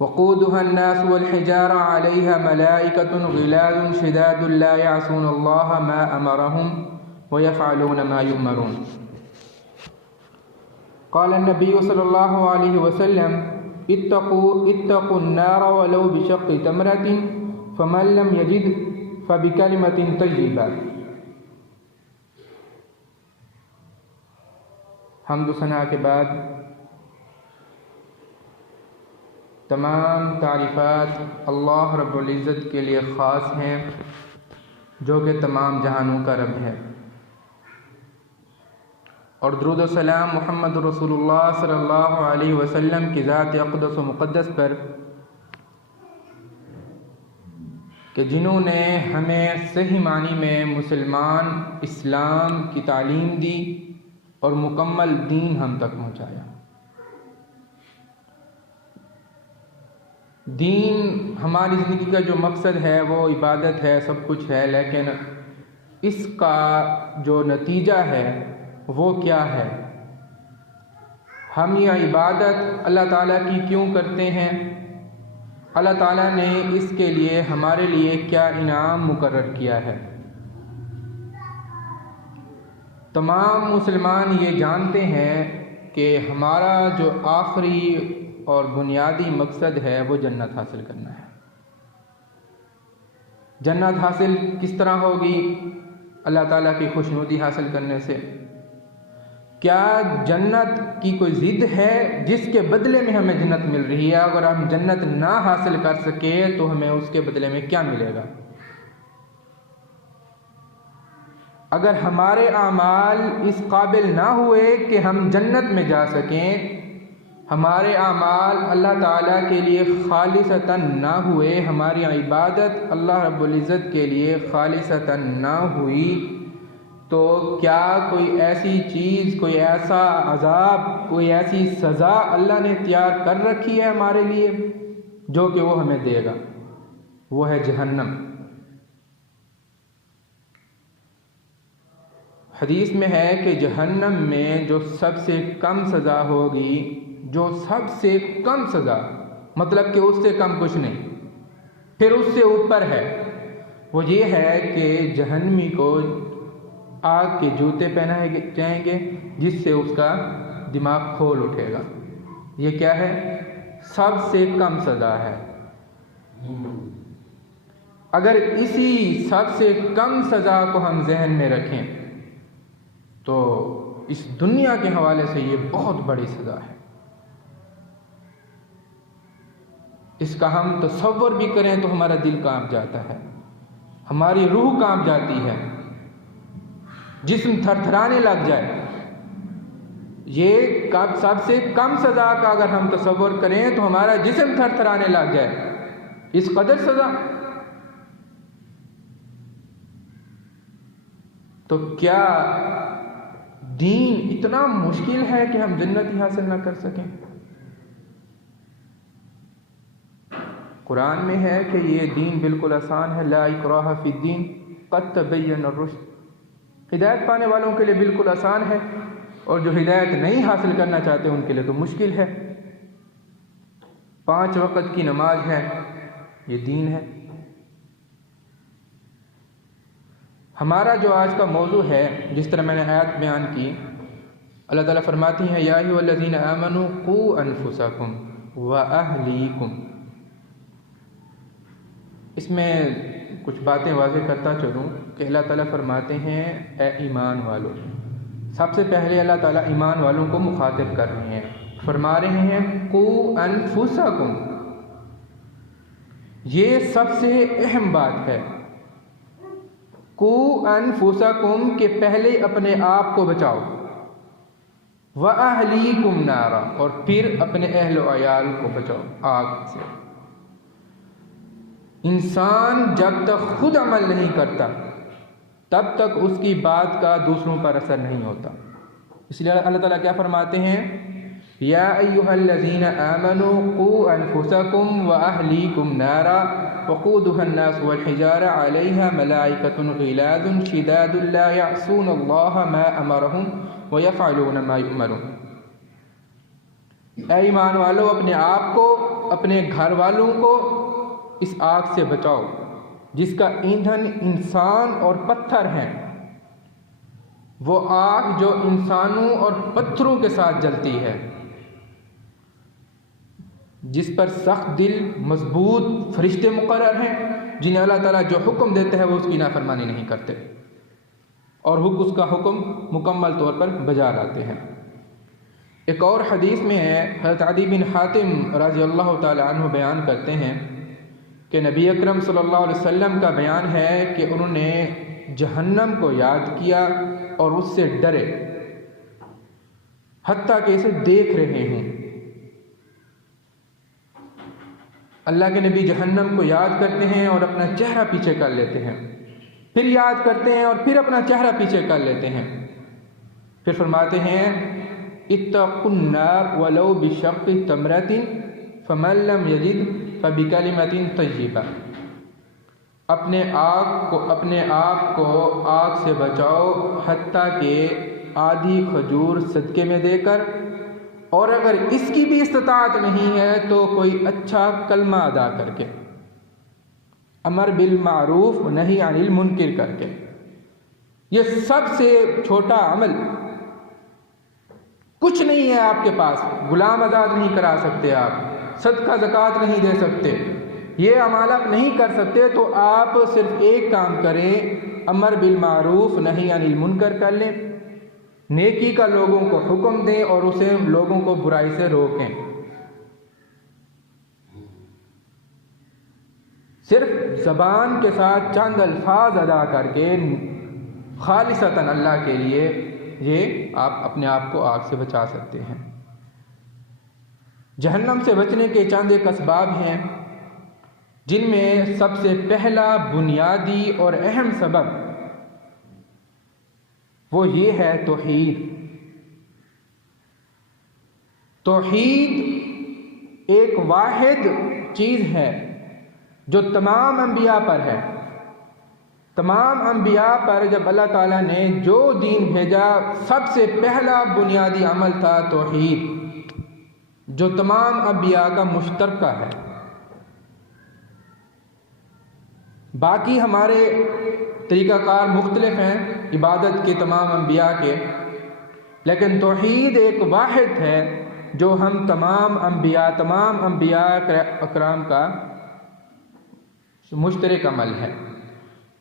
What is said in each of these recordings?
वक़ूदुहा अन्नास वल हिजारा अलैहा मलाइकतुन ग़िलाज़ुन शिदादुन ला यअसूनल्लाह मा अमरहुम व यफ़अलून मा युअमरून। क़ाल नबी सल्लल्लाहु अलैहि वसल्लम इत्तक़ुन्नार वलौ बिशक़्क़ि तमरतिन फ़मन लम यजिद फ़बिकलिमतिन तय्यिबा। हम्द व सना के बाद तमाम तारीफ़ात अल्लाह रब्बुल इज़्ज़त के लिए ख़ास हैं, जो कि तमाम जहानों का रब है। और दुरूद व सलाम मुहम्मद रसूलुल्लाह सल्लल्लाहु अलैहि वसल्लम की ज़ात अक़दस व मुक़द्दस पर, कि जिन्होंने हमें सही मानी में मुसलमान इस्लाम की तालीम दी और मुकम्मल दीन हम तक पहुँचाया। दीन हमारी ज़िंदगी का जो मकसद है वो इबादत है, सब कुछ है, लेकिन इसका जो नतीजा है वो क्या है? हम यह इबादत अल्लाह ताला की क्यों करते हैं? अल्लाह ताला ने इसके लिए हमारे लिए क्या इनाम मुकर्रर किया है? तमाम मुसलमान ये जानते हैं कि हमारा जो आखिरी और बुनियादी मकसद है वो जन्नत हासिल करना है। जन्नत हासिल किस तरह होगी? अल्लाह ताला की खुशनुदी हासिल करने से। क्या जन्नत की कोई ज़िद है जिसके बदले में हमें जन्नत मिल रही है? अगर हम जन्नत ना हासिल कर सके तो हमें उसके बदले में क्या मिलेगा? अगर हमारे आमाल इस काबिल ना हुए कि हम जन्नत में जा सकें, हमारे आमाल अल्लाह ताला के लिए खालिसतन ना हुए, हमारी इबादत अल्लाह रब्बुल इज़्ज़त के लिए खालिसतन ना हुई, तो क्या कोई ऐसी चीज़, कोई ऐसा अज़ाब, कोई ऐसी सज़ा अल्लाह ने तैयार कर रखी है हमारे लिए जो कि वो हमें देगा? वो है जहन्नम। हदीस में है कि जहन्नम में जो सबसे कम सज़ा होगी, जो सबसे कम सज़ा, मतलब कि उससे कम कुछ नहीं, फिर उससे ऊपर है, वो ये है कि जहन्नमी को आग के जूते पहनाए जाएंगे जिससे उसका दिमाग खोल उठेगा। ये क्या है? सबसे कम सज़ा है। अगर इसी सबसे कम सज़ा को हम जहन में रखें तो इस दुनिया के हवाले से ये बहुत बड़ी सज़ा है। इसका हम तसव्वुर भी करें तो हमारा दिल कांप जाता है, हमारी रूह कांप जाती है, जिस्म थरथराने लग जाए। ये सबसे कम सज़ा का अगर हम तसव्वुर करें तो हमारा जिस्म थरथराने लग जाए, इस कदर सज़ा। तो क्या दीन इतना मुश्किल है कि हम जन्नत ही हासिल ना कर सकें? कुरान में है कि ये दीन बिल्कुल आसान है। ला इक्राहा फिद्दीन क़द तबय्यन रुश्द। हिदायत पाने वालों के लिए बिल्कुल आसान है, और जो हिदायत नहीं हासिल करना चाहते उनके लिए तो मुश्किल है। 5 वक़्त की नमाज है, ये दीन है। हमारा जो आज का मौजू है, जिस तरह मैंने आयत बयान की, अल्लाह ताला फरमाती हैं या अय्युहल्लज़ीना आमनू क़ू अनफुसकुम व अहलीकुम। इसमें कुछ बातें वाज़ेह करता चलूँ कि अल्लाह ताला फरमाते हैं ए ईमान वालों। सबसे पहले अल्लाह ताला ईमान वालों को मुखातिब कर रहे हैं, फरमा रहे हैं क़ू अनफुसकुम। ये सबसे अहम बात है। क़ू अनफुसकुम के पहले अपने आप को बचाओ। व अहलीकुम नारा, और फिर अपने अहल व अयाल को बचाओ आग से। इंसान जब तक खुद अमल नहीं करता तब तक उसकी बात का दूसरों पर असर नहीं होता। इसलिए अल्लाह ताला क्या फरमाते हैं, या अय्युहल्लज़ीना आमनू क़ू अनफुसकुम व अहलीकुम नारा वक़ूदुहन्नास वल हिजारा अलैहा मलाइकतुन ग़िलाज़ुन शिदादुन ला यअसूनल्लाह मा अमरहुम व यफ़अलून मा युअमरून। ऐ ईमान वालों, अपने आप को, अपने घर वालों को इस आग से बचाओ जिसका ईंधन इंसान और पत्थर हैं। वो आग जो इंसानों और पत्थरों के साथ जलती है, जिस पर सख्त दिल मजबूत फरिश्ते मुकर्रर हैं, जिन्हें अल्लाह ताला जो हुक्म देते हैं वो उसकी नाफरमानी नहीं करते और उसका हुक्म मुकम्मल तौर पर बजा लाते हैं। एक और हदीस में है, हज़रत अदी बिन हातिम रज़ी अल्लाह ताला अन्हु बयान करते हैं कि नबी अकरम सल्लल्लाहु अलैहि वसल्लम का बयान है कि उन्होंने जहन्नम को याद किया और उससे डरे, हत्ता कि इसे देख रहे हों। अल्लाह के नबी जहन्नम को याद करते हैं और अपना चेहरा पीछे कर लेते हैं, फिर याद करते हैं और फिर अपना चेहरा पीछे कर लेते हैं। फिर फरमाते हैं, इत्तक़ुन नार वलौ बिशक़्क़ि तमरतिन फमन लम यजिद फबिकलिमतिन तय्यिबा। अपने आप को आग से बचाओ हत्ता कि आधी खजूर सदके में देकर, और अगर इसकी भी इस्तिताअत नहीं है तो कोई अच्छा कलमा अदा करके, अमर बिल मारूफ नही अनिल मुनकिर करके। ये सबसे छोटा अमल कुछ नहीं है आपके पास। गुलाम आज़ाद नहीं करा सकते आप, सदका ज़कात नहीं दे सकते, ये अमाल आप नहीं कर सकते, तो आप सिर्फ एक काम करें, अमर बिल मारूफ नही अनिल मुनकर कर लें, नेकी का लोगों को हुक्म दें और उसे लोगों को बुराई से रोकें। सिर्फ ज़बान के साथ चंद अल्फाज अदा करके खालिसतन अल्लाह के लिए ये आप अपने आप को आग से बचा सकते हैं। जहन्नम से बचने के चंद एक असबाब हैं, जिनमें सबसे पहला बुनियादी और अहम सबब वो ये है तौहीद। तौहीद एक वाहिद चीज़ है जो तमाम अंबिया पर है। तमाम अंबिया पर जब अल्लाह ताला ने जो दीन भेजा, सबसे पहला बुनियादी अमल था तौहीद, जो तमाम अंबिया का मुश्तरका है। बाकी हमारे तरीक़ाकार मुख्तलिफ हैं इबादत के तमाम अंबिया के, लेकिन तौहीद एक वाहिद है जो हम तमाम अंबिया अकराम का मुश्तरक अमल है।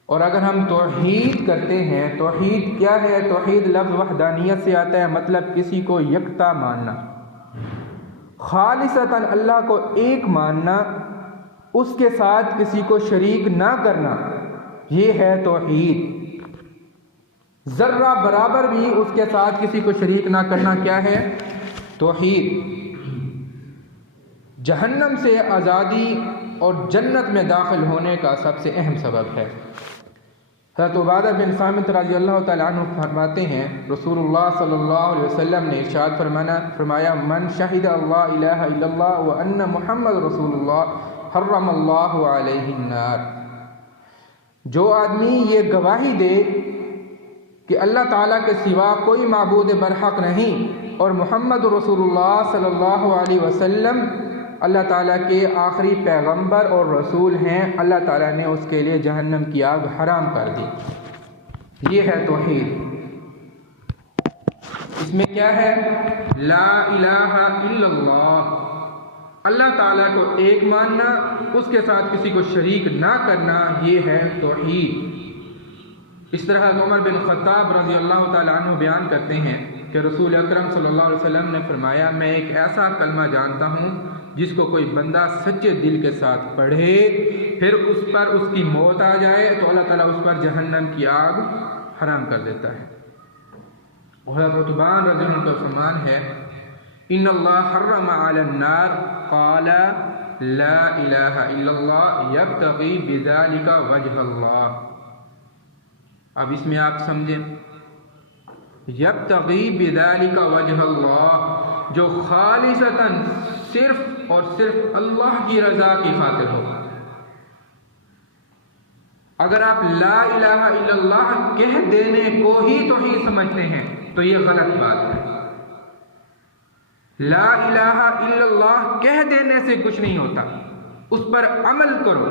और अगर हम तौहीद करते हैं, तौहीद क्या है? तौहीद लफ्ज़ वहदानियत से आता है, मतलब किसी को यकता मानना, खालिसतन अल्लाह को एक मानना, उसके साथ किसी को शरीक ना करना, ये है तौहीद। ज़र्रा बराबर भी उसके साथ किसी को शरीक ना करना क्या है? तौहीद। जहन्नम से आज़ादी और जन्नत में दाखिल होने का सबसे अहम सबब है। हज़रत उबादा बिन सामित रज़ी अल्लाह तआला अन्हु फरमाते हैं, रसूलुल्लाह सल्लल्लाहु अलैहि वसल्लम ने इरशाद फरमाया, मन शहिद अल्लाह इलाहा इल्लल्लाह व अन्ना मुहम्मद रसूलुल्लाह हर्रमल्लाहु अलैहि अन्नार। जो आदमी ये गवाही दे कि अल्लाह ताला के सिवा कोई माबूद बरहक नहीं और मोहम्मद रसूलुल्लाह सल्लल्लाहु अलैहि वसल्लम अल्लाह ताला के आखिरी पैगंबर और रसूल हैं, अल्लाह ताला ने उसके लिए जहन्नम की आग हराम कर दी। ये है तौहीद। इसमें क्या है? ला इलाहा इल्लल्लाह, अल्लाह ताला को एक मानना, उसके साथ किसी को शरीक ना करना, ये है तौहीद। इस तरह उमर बिन खत्ताब रज़ी अल्लाह ताला अन्हु बयान करते हैं कि रसूल अकरम सल्लल्लाहु अलैहि वसल्लम ने फरमाया, मैं एक ऐसा कलमा जानता हूँ जिसको कोई बंदा सच्चे दिल के साथ पढ़े, फिर उस पर उसकी मौत आ जाए तो अल्लाह ताला उस पर जहन्नम की आग हराम कर देता है। उतबान रज़ियल्लाहु अन्हु का फरमान है, इन्नल्लाह हर्रम अलन नार क़ाला ला इलाहा इल्लल्लाह यब्तगी बिज़ालिका वजहल्लाह। अब इसमें आप समझें, यब्तगी बिज़ालिका वजहल्लाह, जो खालिसतन सिर्फ और सिर्फ अल्लाह की रज़ा की खातिर हो। अगर आप ला इलाहा इल्लल्लाह कह देने को ही तौहीद समझते हैं तो ये गलत बात है। ला इलाहा इल्लल्लाह कह देने से कुछ नहीं होता, उस पर अमल करो,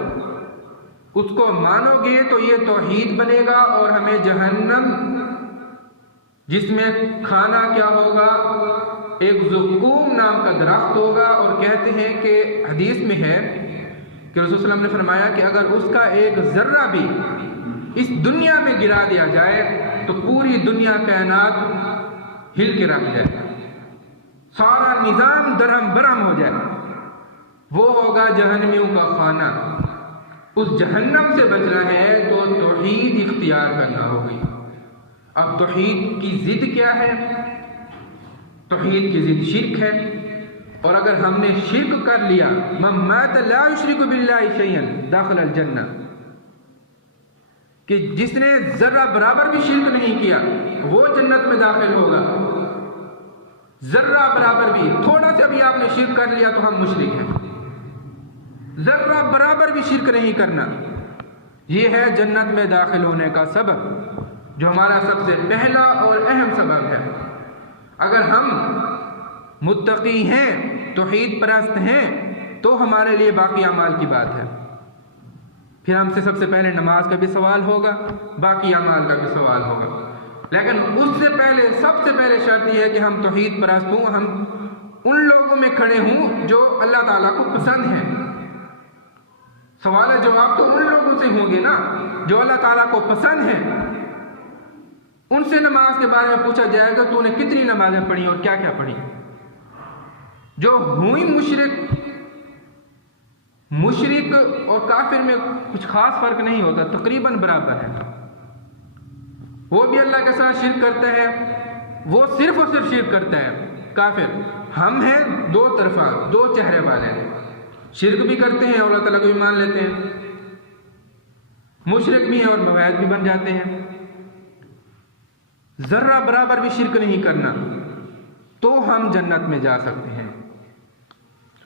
उसको मानोगे तो ये तौहीद बनेगा और हमें जहन्नम, जिसमें खाना क्या होगा, एक ज़ुक़ूम नाम का दरख्त होगा। और कहते हैं कि हदीस में है कि रसूल सल्लल्लाहु अलैहि वसल्लम ने फरमाया कि अगर उसका एक ज़र्रा भी इस दुनिया में गिरा दिया जाए तो पूरी दुनिया कायनात हिल के रख जाए, सारा निज़ाम दरहम बरहम हो जाए। वो होगा जहन्नमियों का खाना। उस जहन्नम से बचना है तो तौहीद इख्तियार करना होगी। अब तौहीद की ज़िद क्या है? तौहीद की ज़िद शिर्क है। और अगर हमने शिर्क कर लिया, मन माता ला युशरिकु बिल्लाहि शैअन दाखिलल जन्नह, कि जिसने जर्रा बराबर भी शिर्क नहीं किया वो जन्नत में दाखिल होगा। जर्रा बराबर भी, थोड़ा सा भी आपने शिर्क कर लिया तो हम मुशरिक हैं। जर्रा बराबर भी शिर्क नहीं करना, ये है जन्नत में दाखिल होने का सबब, जो हमारा सबसे पहला और अहम सबब है। अगर हम मुत्तकी हैं, तौहीद परस्त हैं, तो हमारे लिए बाकी अमाल की बात है। फिर हमसे सबसे पहले नमाज का भी सवाल होगा, बाकी अमाल का भी सवाल होगा। लेकिन उससे पहले सबसे पहले शर्त यह है कि हम तौहीद परस्त हों, हम उन लोगों में खड़े हों जो अल्लाह ताला को पसंद हैं। सवाल जवाब तो उन लोगों से होंगे ना जो अल्लाह ताला को पसंद हैं। उनसे नमाज के बारे में पूछा जाएगा तूने कितनी नमाजें पढ़ी और क्या क्या पढ़ी। जो हुई मुशरिक और काफिर में कुछ खास फर्क नहीं होता, तकरीबन बराबर है। वो भी अल्लाह के साथ शिर्क करता है, वो सिर्फ और सिर्फ शिर्क करता है काफिर। हम हैं दो तरफा, दो चेहरे वाले हैं, शिर्क भी करते हैं और अल्लाह ताला को भी मान लेते हैं, मुशरिक भी हैं और मवाद भी बन जाते हैं। जर्रा बराबर भी शिर्क नहीं करना तो हम जन्नत में जा सकते हैं।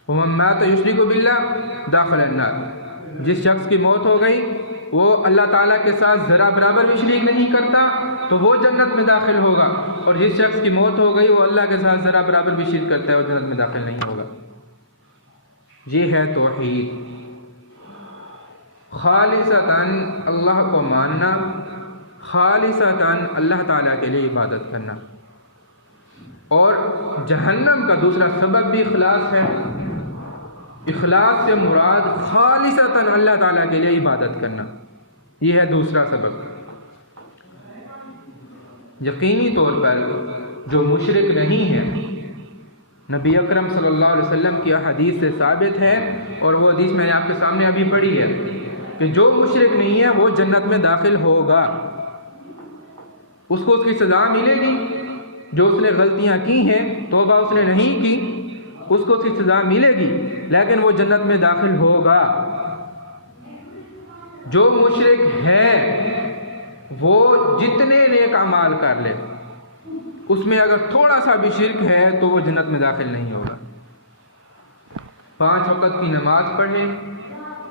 तो युशरिकु बिल्लाह दाखिलन नार, जिस शख्स की मौत हो गई वो अल्लाह ताला के साथ जरा बराबर भी शरीक नहीं करता तो वो जन्नत में दाखिल होगा, और जिस शख्स की मौत हो गई वो अल्लाह के साथ जरा बराबर भी शिर्क करता है वो जन्नत में दाखिल नहीं होगा। ये है तौहीद, खालिसतन अल्लाह को मानना, खालिसतन अल्लाह ताला के लिए इबादत करना। और जहन्नम का दूसरा सबब भी इखलास है। इखलास से मुराद खालिसतन अल्लाह ताला के लिए इबादत करना, यह है दूसरा सबब। यकीनी तौर पर जो मुशरिक नहीं है, नबी अकरम सल्लल्लाहु अलैहि वसल्लम की हदीस से साबित है, और वो हदीस मैंने आपके सामने अभी पढ़ी है कि जो मुशरिक नहीं है वो जन्नत में दाखिल होगा। उसको उसकी सज़ा मिलेगी, जो उसने गलतियां की हैं, तौबा उसने नहीं की, उसको उसकी सज़ा मिलेगी, लेकिन वो जन्नत में दाखिल होगा। जो मुशरिक है वो जितने नेक अमाल कर ले, उसमें अगर थोड़ा सा भी शिर्क है तो वो जन्नत में दाखिल नहीं होगा। 5 वक़्त की नमाज पढ़े,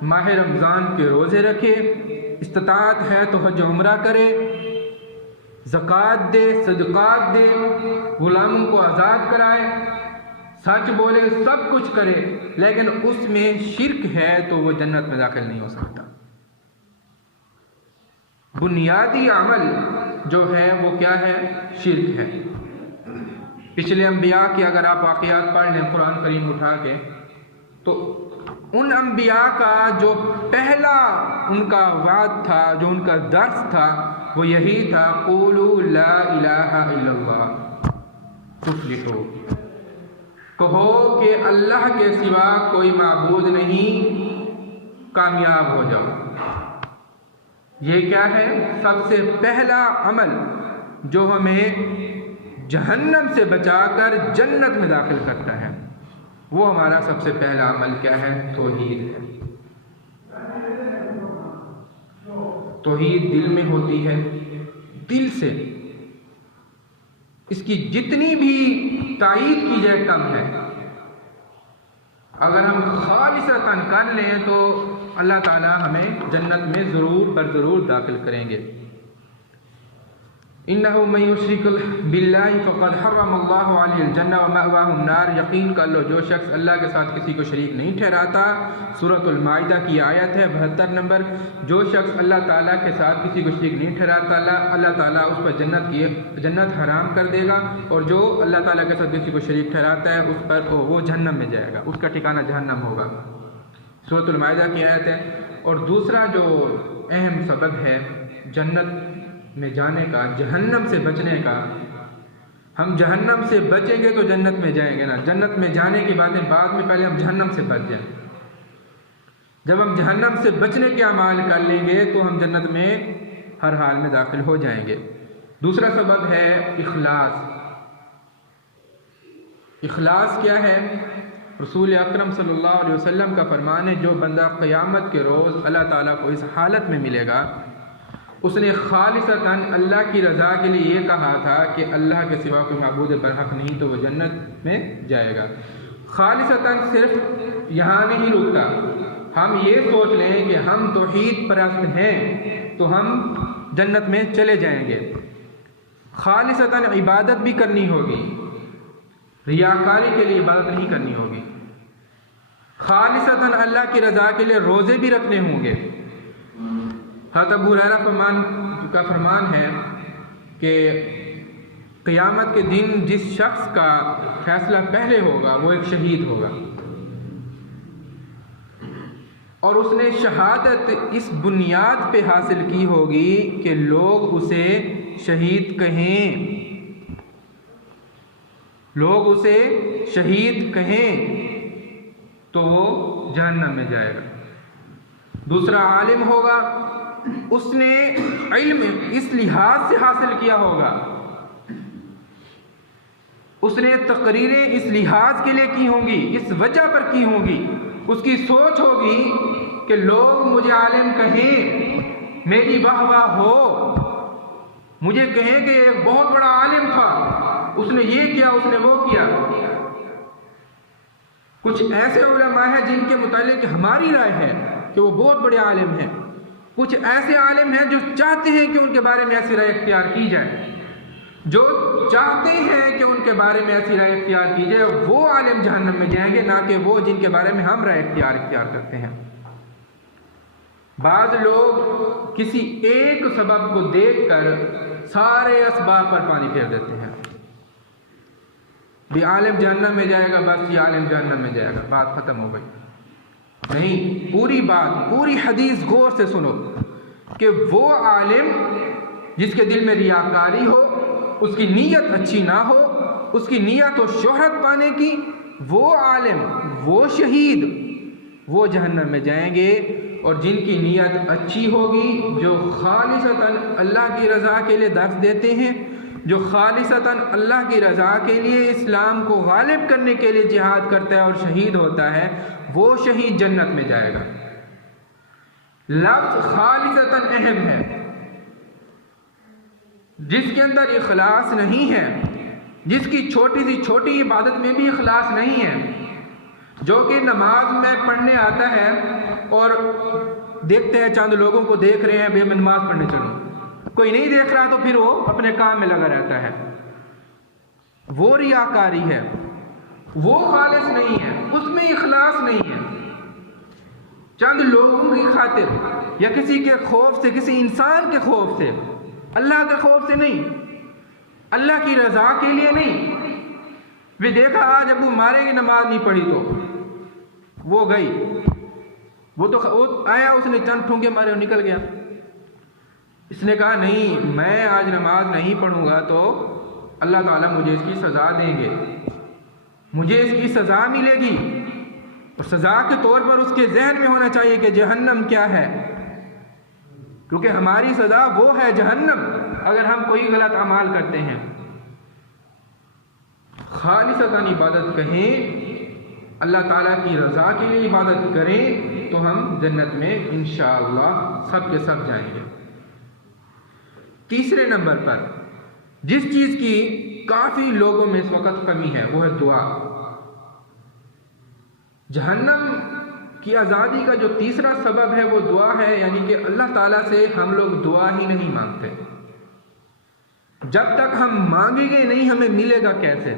माह रमज़ान के रोज़े रखे, इस्तिताअत है तो हज उम्रा करे, ज़कात दे, सदक़ात दे, गुलामों को आज़ाद कराए, सच बोले, सब कुछ करे, लेकिन उसमें शिर्क है तो वो जन्नत में दाखिल नहीं हो सकता। बुनियादी अमल जो है वो क्या है? शिर्क है। पिछले अंबिया के अगर आप वाक़यात पढ़ लें कुरान करीम उठा के, तो उन अंबिया का जो पहला उनका वाद था, जो उनका दर्स था, वो यही था, क़ूलू ला इलाहा इल्लल्लाह तुफ़्लिहू, कहो कि अल्लाह के सिवा कोई माबूद नहीं, कामयाब हो जाओ। ये क्या है? सबसे पहला अमल जो हमें जहन्नम से बचाकर जन्नत में दाखिल करता है। वो हमारा सबसे पहला अमल क्या है? तौहीद है। तौहीद दिल में होती है, दिल से इसकी जितनी भी तायीद की जाए कम है। अगर हम खालिसतन कर लें तो अल्लाह ताला हमें जन्नत में ज़रूर बर ज़रूर दाखिल करेंगे। इन्नहु मन युश्रिक बिल्लाहि फ़क़द हर्रमल्लाहु अलैहिल जन्नह व मअवाहु अन्नार। यकीन कर लो जो शख्स अल्लाह के साथ किसी को शरीक नहीं ठहराता, सूरतुल माइदा की आयत है 72 नंबर। जो शख्स अल्लाह ताला के साथ किसी को शरीक नहीं ठहराता, अल्लाह ताला उस पर जन्नत हराम कर देगा, और जो अल्लाह ताला के साथ किसी को शरीक ठहराता है उस पर वो जहन्नम में जाएगा, उसका ठिकाना जहन्नम होगा। सूरतुल माइदा की आयत है। और दूसरा जो अहम सबब है जन्नत में जाने का, जहन्नम से बचने का, हम जहन्नम से बचेंगे तो जन्नत में जाएंगे ना। जन्नत में जाने की बातें बाद में, पहले हम जहन्नम से बच जाएं। जब हम जहन्नम से बचने के अमाल कर लेंगे तो हम जन्नत में हर हाल में दाखिल हो जाएंगे। दूसरा सबब है इखलास। इखलास क्या है? रसूल अकरम सल्लल्लाहु अलैहि वसल्लम का फरमान है, जो बंदा क़यामत के रोज़ अल्लाह ताला को इस हालत में मिलेगा, उसने खालिसतन अल्लाह की रज़ा के लिए ये कहा था कि अल्लाह के सिवा कोई माबूद बरहक नहीं, तो वह जन्नत में जाएगा। खालिसतन सिर्फ यहाँ नहीं रुकता। हम ये सोच लें कि हम तौहीद परस्त हैं तो हम जन्नत में चले जाएंगे। खालिसतन इबादत भी करनी होगी, रियाकारी के लिए इबादत नहीं करनी होगी। खालिसतन अल्लाह की रज़ा के लिए रोज़े भी रखने होंगे। हज़रत अबू हुरैरा का फरमान है कि क़यामत के दिन जिस शख्स का फैसला पहले होगा वो एक शहीद होगा, और उसने शहादत इस बुनियाद पे हासिल की होगी कि लोग उसे शहीद कहें, लोग उसे शहीद कहें, तो वो जहन्नम में जाएगा। दूसरा आलिम होगा, उसने इल्म इस लिहाज से हासिल किया होगा, उसने तकरीरें इस लिहाज के लिए की होंगी, इस वजह पर की होंगी, उसकी सोच होगी कि लोग मुझे आलिम कहें, मेरी वाह वाह हो, मुझे कहें कि एक बहुत बड़ा आलिम था, उसने ये किया, उसने वो किया। कुछ ऐसे उलमा हैं जिनके मुतालिक हमारी राय है कि वो बहुत बड़े आलिम हैं। कुछ ऐसे आलिम हैं जो चाहते हैं कि उनके बारे में ऐसी राय इख्तियार की जाए, जो चाहते हैं कि उनके बारे में ऐसी राय इख्तियार की जाए, वो आलिम जहन्नम में जाएंगे, ना कि वो जिनके बारे में हम राय इख्तियार करते हैं। बाज़ लोग किसी एक सबब को देखकर सारे असबाब पर पानी फेर देते हैं। भी आलिम जहन्नम में जाएगा, बस ये आलिम जहन्नम में जाएगा, बात खत्म हो गई। नहीं, पूरी बात, पूरी हदीस गौर से सुनो कि वो आलिम जिसके दिल में रियाकारी हो, उसकी नीयत अच्छी ना हो, उसकी नीयत हो शोहरत पाने की, वो आलिम, वो शहीद, वो जहन्नम में जाएंगे। और जिनकी नीयत अच्छी होगी, जो खालिसतन अल्लाह की रज़ा के लिए दर्स देते हैं, जो खालिसतन अल्लाह की रज़ा के लिए इस्लाम को गालिब करने के लिए जिहाद करता है और शहीद होता है, वो शहीद जन्नत में जाएगा। लफ्ज़ खालिसतन अहम है। जिसके अंदर इखलास नहीं है, जिसकी छोटी सी छोटी इबादत में भी इखलास नहीं है, जो कि नमाज में पढ़ने आता है और देखते हैं चंद लोगों को देख रहे हैं, भाई मैं नमाज पढ़ने चलूँ, कोई नहीं देख रहा तो फिर वो अपने काम में लगा रहता है, वो रियाकारी है, वो खालिस नहीं है, उसमें इखलास नहीं है। चंद लोगों की खातिर या किसी के खौफ से, किसी इंसान के खौफ से, अल्लाह के खौफ से नहीं, अल्लाह की रज़ा के लिए नहीं। वे देखा आज अबू मारेगी, नमाज नहीं पढ़ी तो वो गई, वो आया, उसने चंद ठूंगे मारे और निकल गया। इसने कहा नहीं, मैं आज नमाज नहीं पढ़ूंगा तो अल्लाह ताला मुझे इसकी सज़ा देंगे, मुझे इसकी सज़ा मिलेगी। और सज़ा के तौर पर उसके जहन में होना चाहिए कि जहन्नम क्या है, क्योंकि हमारी सज़ा वो है जहन्नम, अगर हम कोई गलत अमाल करते हैं। खालिसतन इबादत कहें, अल्लाह ताला की रज़ा के लिए इबादत करें, तो हम जन्नत में इंशाअल्लाह सब के सब जाएंगे। तीसरे नंबर पर जिस चीज़ की काफ़ी लोगों में इस वक्त कमी है वो है दुआ। जहन्नम की आज़ादी का जो तीसरा सबब है वो दुआ है, यानी कि अल्लाह ताला से हम लोग दुआ ही नहीं मांगते। जब तक हम मांगेंगे नहीं हमें मिलेगा कैसे?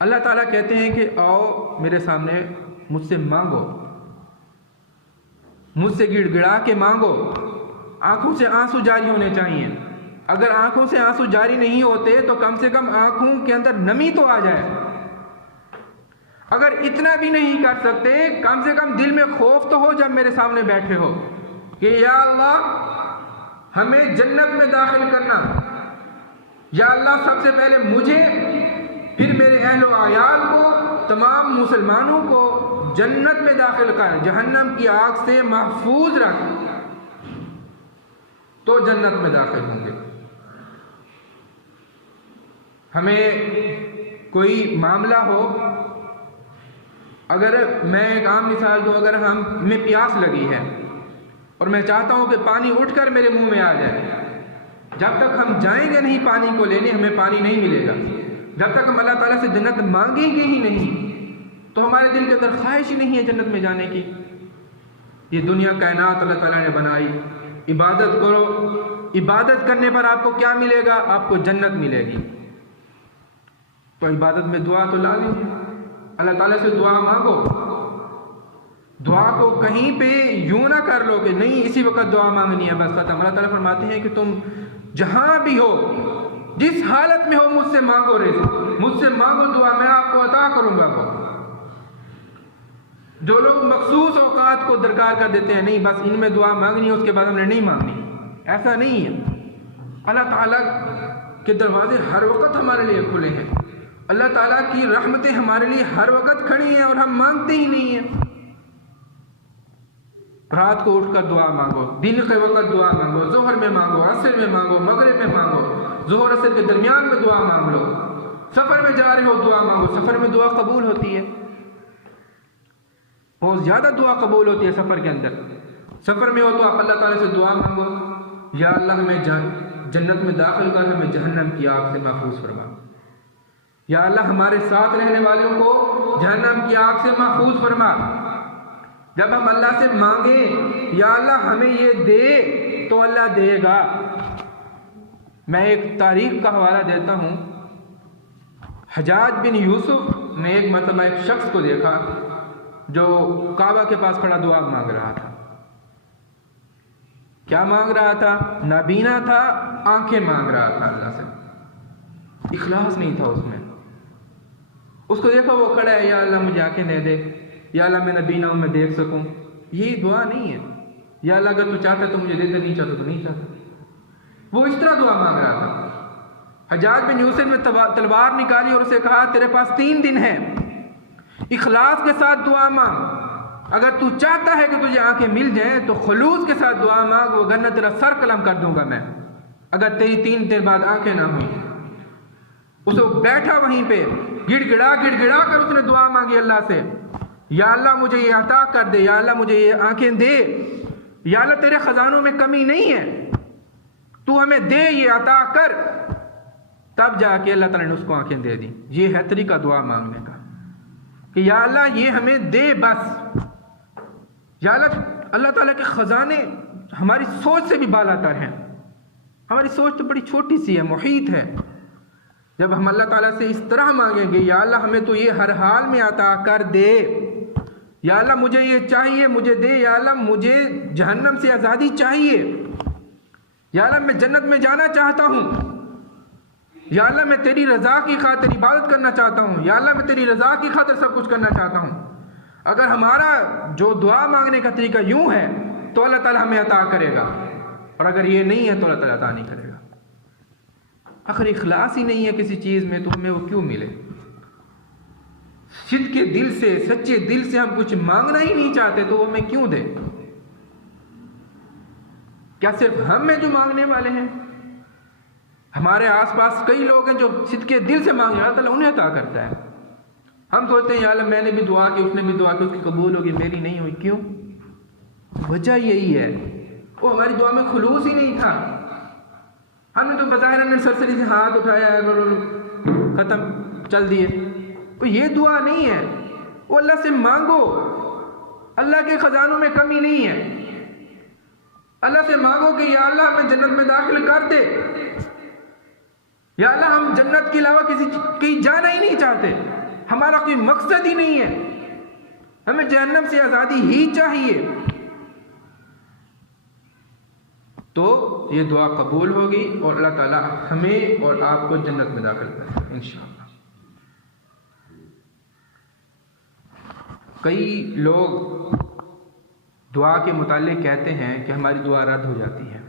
अल्लाह ताला कहते हैं कि आओ मेरे सामने मुझसे मांगो, मुझसे गिड़गिड़ा के मांगो, आंखों से आंसू जारी होने चाहिए। अगर आंखों से आंसू जारी नहीं होते तो कम से कम आंखों के अंदर नमी तो आ जाए। अगर इतना भी नहीं कर सकते, कम से कम दिल में खौफ तो हो जब मेरे सामने बैठे हो कि या अल्लाह हमें जन्नत में दाखिल करना, या अल्लाह सबसे पहले मुझे, फिर मेरे अहलो आयाल को, तमाम मुसलमानों को जन्नत में दाखिल कर, जहन्नम की आग से महफूज रख, तो जन्नत में दाखिल होंगे। हमें कोई मामला हो, अगर मैं एक आम मिसाल दूँ, अगर हमें प्यास लगी है और मैं चाहता हूँ कि पानी उठकर मेरे मुंह में आ जाए, जब तक हम जाएंगे नहीं पानी को लेने हमें पानी नहीं मिलेगा। जब तक हम अल्लाह ताला से जन्नत मांगेंगे ही नहीं तो हमारे दिल के अंदर ख्वाहिश ही नहीं है जन्नत में जाने की। ये दुनिया कायनात अल्लाह ताला ने बनाई, इबादत करो, इबादत करने पर आपको क्या मिलेगा? आपको जन्नत मिलेगी। तो इबादत में दुआ तो लाजिम है, अल्लाह ताला से दुआ मांगो। दुआ को कहीं पे यूं ना कर लो कि नहीं इसी वक्त दुआ मांगनी है बस खत्म। अल्लाह ताला फरमाते हैं कि तुम जहां भी हो, जिस हालत में हो, मुझसे मांगो रिज़्क़, मुझसे मांगो दुआ, मैं आपको अता करूंगा। जो लोग मखसूस औकात को दरकार कर देते हैं, नहीं बस इनमें दुआ मांगनी है उसके बाद हमने नहीं मांगनी, ऐसा नहीं है। अल्लाह ताला के दरवाजे हर वक्त हमारे लिए खुले हैं, अल्लाह ताला की रहमतें हमारे लिए हर वक्त खड़ी हैं और हम मांगते ही नहीं हैं। रात को उठकर दुआ मांगो, दिन के वक्त दुआ मांगो, जोहर में मांगो, असर में मांगो, मगरिब में मांगो, जोहर असर के दरमियान में दुआ मांग लो। सफ़र में जा रहे हो दुआ मांगो, सफ़र में दुआ कबूल होती है, बहुत ज़्यादा दुआ कबूल होती है सफ़र के अंदर। सफ़र में हो तो आप अल्लाह ताला से दुआ मांगो, या अल्लाह हमें जन्नत में दाखिल कर, हमें जहन्नम की आग से महफूज फरमा। या अल्लाह हमारे साथ रहने वालों को जहन्नम की आग से महफूज फरमा। जब हम अल्लाह से मांगे या अल्लाह हमें ये दे तो अल्लाह देगा। मैं एक तारीख का हवाला देता हूँ। हज्जाज बिन यूसुफ ने एक मतलब एक शख्स को देखा जो काबा के पास खड़ा दुआ मांग रहा था। क्या मांग रहा था? नाबीना था, आंखें मांग रहा था अल्लाह से, इखलास नहीं था उसमें। उसको देखा वो खड़ा है, या अल्लाह मुझे आंखें दे दे, या अल्लाह मैं नबीना हूँ मैं देख सकूँ। ये दुआ नहीं है। या अल्लाह अगर तू चाहता तो मुझे दे दे, नहीं चाहता तो नहीं चाहता। वो इस तरह दुआ मांग रहा था। हज्जाज बिन यूसुफ ने तलवार निकाली और उसे कहा तेरे पास 3 दिन है, इखलास के साथ दुआ मांग। अगर तू चाहता है कि तुझे आंखें मिल जाएं तो खुलूस के साथ दुआ मांग, वरना तेरा सर कलम कर दूंगा मैं अगर तेरी 3 दिन बाद आंखें ना हुई। उसे बैठा वहीं पे गिड़गिड़ा कर उसने दुआ मांगी अल्लाह से, या अल्लाह मुझे ये अता कर दे, या अल्लाह मुझे ये आंखें दे, या अल्लाह तेरे खजानों में कमी नहीं है, तू हमें दे, ये अता कर। तब जाके अल्लाह ताला ने उसको आंखें दे दी। ये है तरीका दुआ मांगने का कि या अल्लाह ये हमें दे बस। या अल्लाह ताला के खजाने हमारी सोच से भी बालातर हैं। हमारी सोच तो बड़ी छोटी सी है, मुहीत है। जब हम अल्लाह ताला से इस तरह मांगेंगे, या अल्लाह हमें तो ये हर हाल में अता कर दे, या अल्लाह मुझे ये चाहिए मुझे दे, या अल्लाह मुझे जहन्नम से आज़ादी चाहिए, या अल्लाह मैं जन्नत में जाना चाहता हूँ, या अल्लाह मैं तेरी रज़ा की खातिर इबादत करना चाहता हूँ, या अल्लाह मैं तेरी रज़ा की खातिर सब कुछ करना चाहता हूँ। अगर हमारा जो दुआ मांगने का तरीका यूँ है तो अल्लाह ताला हमें अता करेगा, और अगर ये नहीं है तो अल्लाह ताला अता नहीं करेगा। आखिर इखलास ही नहीं है किसी चीज़ में तो हमें वो क्यों मिले? सिद्ध के दिल से, सच्चे दिल से हम कुछ मांगना ही नहीं चाहते तो वो हमें क्यों दे? क्या सिर्फ हम में जो मांगने वाले हैं? हमारे आसपास कई लोग हैं जो सिद्के दिल से मांगे, अल्लाह ताला उन्हें अता करता है। हम सोचते हैं या अल्लाह मैंने भी दुआ की, उसने भी दुआ की, उसकी कबूल होगी, मेरी नहीं हुई। क्यों? वजह यही है, वो हमारी दुआ में खुलूस ही नहीं था। हमने तो बताया, हमने सरसरी से हाथ उठाया, खत्म, चल दिए। तो ये दुआ नहीं है, वो अल्लाह से मांगो। अल्लाह के खजानों में कमी नहीं है। अल्लाह से मांगो कि या अल्लाह हमें जन्नत में दाखिल कर दे, या अल्लाह हम जन्नत के अलावा किसी कहीं जाना ही नहीं चाहते, हमारा कोई मकसद ही नहीं है, हमें जहन्नम से आज़ादी ही चाहिए। तो ये दुआ कबूल होगी और अल्लाह ताला हमें और आपको जन्नत में दाखिल करेगा इंशाअल्लाह। कई लोग दुआ के मुतालिक कहते हैं कि हमारी दुआ रद्द हो जाती है।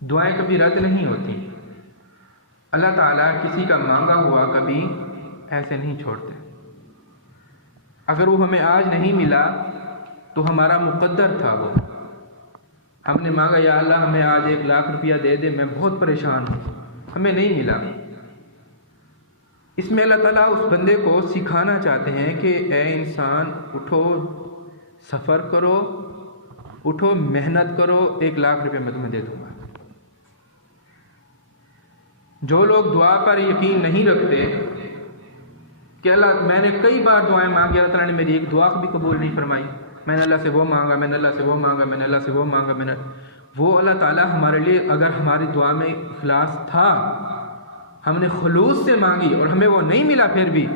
दुआएं कभी रद्द नहीं होती। अल्लाह ताला किसी का मांगा हुआ कभी ऐसे नहीं छोड़ते। अगर वो हमें आज नहीं मिला तो हमारा मुक़द्दर था। वो हमने मांगा या अल्लाह हमें आज 1 लाख रुपया दे दे, मैं बहुत परेशान हूँ, हमें नहीं मिला। इसमें अल्लाह ताला उस बंदे को सिखाना चाहते हैं कि ए इंसान, उठो, सफ़र करो, उठो, मेहनत करो, 1 लाख रुपये मैं तुम्हें दे दूँगा। जो लोग दुआ पर यकीन नहीं रखते कि अल्लाह, मैंने कई बार दुआएं मांगी, अल्लाह ताला ने मेरी एक दुआ भी कबूल नहीं फरमाई, मैंने अल्लाह से वो मांगा, मैंने अल्लाह से वो मांगा, मैंने अल्लाह से वो मांगा, मैंने वो अल्लाह ताला हमारे लिए, अगर हमारी दुआ में इखलास था, हमने खुलूस से मांगी और हमें वो नहीं मिला फिर भी,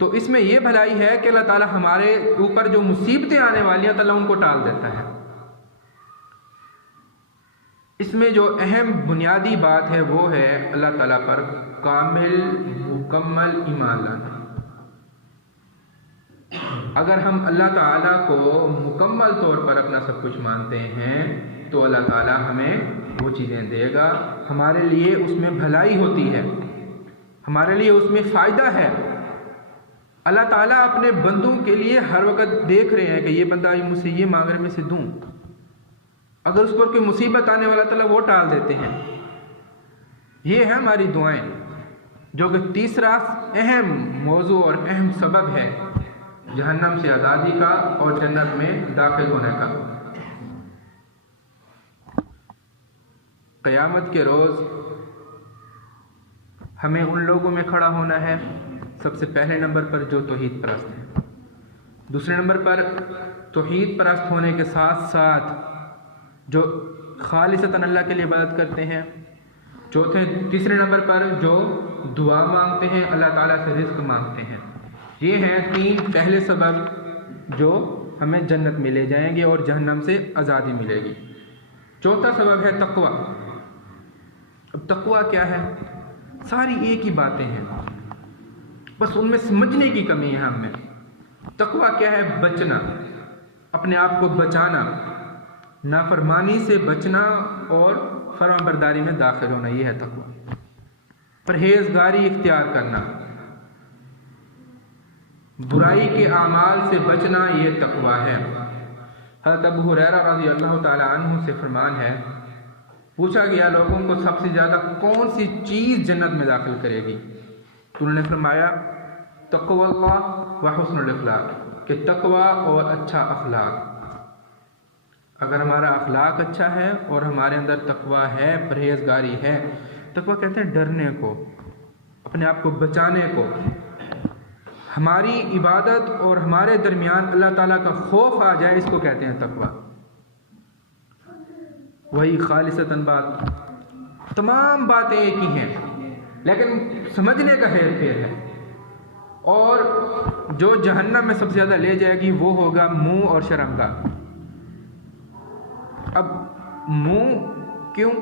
तो इसमें यह भलाई है कि अल्लाह ताला हमारे ऊपर जो मुसीबतें आने वाली हैं, ताला उनको टाल देता है। इसमें जो अहम बुनियादी बात है वो है अल्लाह ताला पर कामिल मुकम्मल ईमान लाना। अगर हम अल्लाह ताला को मुकम्मल तौर पर अपना सब कुछ मानते हैं तो अल्लाह ताला हमें वो चीज़ें देगा, हमारे लिए उसमें भलाई होती है, हमारे लिए उसमें फ़ायदा है। अल्लाह ताला अपने बंदों के लिए हर वक्त देख रहे हैं कि ये बंदा मुझसे ये मांग रहे, मैं से दूँ। अगर उस पर कोई मुसीबत आने वाला ताला वो टाल देते हैं। ये है हमारी दुआएं, जो कि तीसरा अहम मौजू और अहम सबब है जहन्नम से आज़ादी का और जन्नत में दाखिल होने का। क़यामत के रोज़ हमें उन लोगों में खड़ा होना है, सबसे पहले नंबर पर जो तौहीद परस्त हैं, दूसरे नंबर पर तौहीद परस्त होने के साथ साथ जो खालिसतन अल्लाह के लिए इबादत करते हैं, तीसरे नंबर पर जो दुआ मांगते हैं, अल्लाह ताला से रिज़्क़ मांगते हैं। ये हैं 3 पहले सबब जो हमें जन्नत में ले जाएंगे और जहन्नम से आज़ादी मिलेगी। चौथा सबब है तक़वा। अब तक़वा क्या है? सारी एक ही बातें हैं, बस उनमें समझने की कमी है हम में। तक़वा क्या है? बचना, अपने आप को बचाना, नाफरमानी से बचना और फरमाबरदारी में दाखिल होना, यह है तक़वा। परहेज़गारी इख्तियार करना, बुराई के आमाल से बचना, यह तक़वा है। हज़रत अबू हुरैरा रज़ी अल्लाह ताला अन्हु से फरमान है, पूछा गया लोगों को सबसे ज़्यादा कौन सी चीज़ जन्नत में दाखिल करेगी? तो उन्होंने फरमाया तक़वल्लाह व हुस्नुल अख़लाक़, कि तक़वा और अच्छा अख़लाक़। अगर हमारा अख़लाक़ अच्छा है और हमारे अंदर तक़वा है, परहेज़गारी है, तक़वा कहते हैं डरने को, अपने आप को बचाने को, हमारी इबादत और हमारे दरमियान अल्लाह ताला का खौफ आ जाए, इसको कहते हैं तक़वा। वही खालिसतन बात, तमाम बातें एक ही हैं लेकिन समझने का हेर फेर है। और जो जहन्नम में सबसे ज़्यादा ले जाएगी वो होगा मुंह और शर्मगाह। अब मुंह क्यों?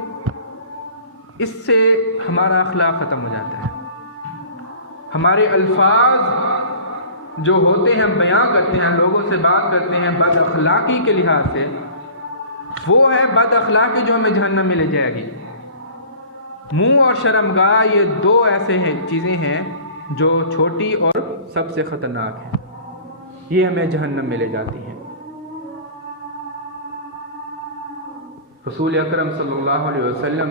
इससे हमारा अखलाक ख़त्म हो जाता है। हमारे अल्फाज जो होते हैं, बयां करते हैं, लोगों से बात करते हैं बद अखलाकी के लिहाज से, वो है बद अखलाकी जो हमें जहन्नम में ले जाएगी। मुंह और शर्मगाह ये 2 ऐसे हैं चीज़ें हैं जो छोटी और सबसे ख़तरनाक हैं, ये हमें जहन्नम में ले जाती हैं। रसूल अकरम सल्लल्लाहु अलैहि वसल्लम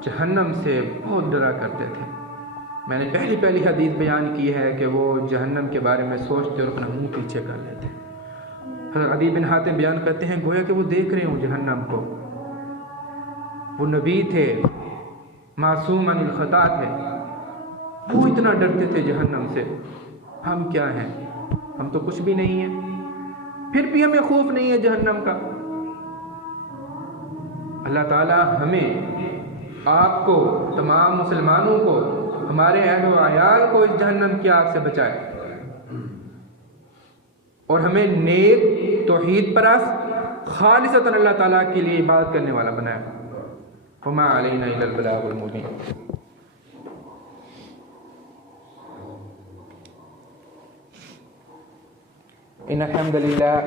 जहन्नम से बहुत डरा करते थे। मैंने पहली हदीस बयान की है कि वो जहन्नम के बारे में सोचते और अपना मुंह पीछे कर लेते। हज़रत अदी बिन हातिम बयान करते हैं गोया कि वो देख रहे हों जहन्नम को। वो नबी थे, मासूम अनिल खता थे, वो इतना डरते थे जहन्नम से। हम क्या हैं, हम तो कुछ भी नहीं हैं, फिर भी हमें खौफ नहीं है जहन्नम का। अल्लाह ताला हमें, आपको, तमाम मुसलमानों को, हमारे अहल व अयाल को इस जहन्नम की आग से बचाए और हमें नेक तौहीद परस्त खालिसतन अल्लाह ताला के लिए इबादत करने वाला बनाए। वमा अलैना इल्लल बलागुल मुबीन। इन्नल हम्दुलिल्लाह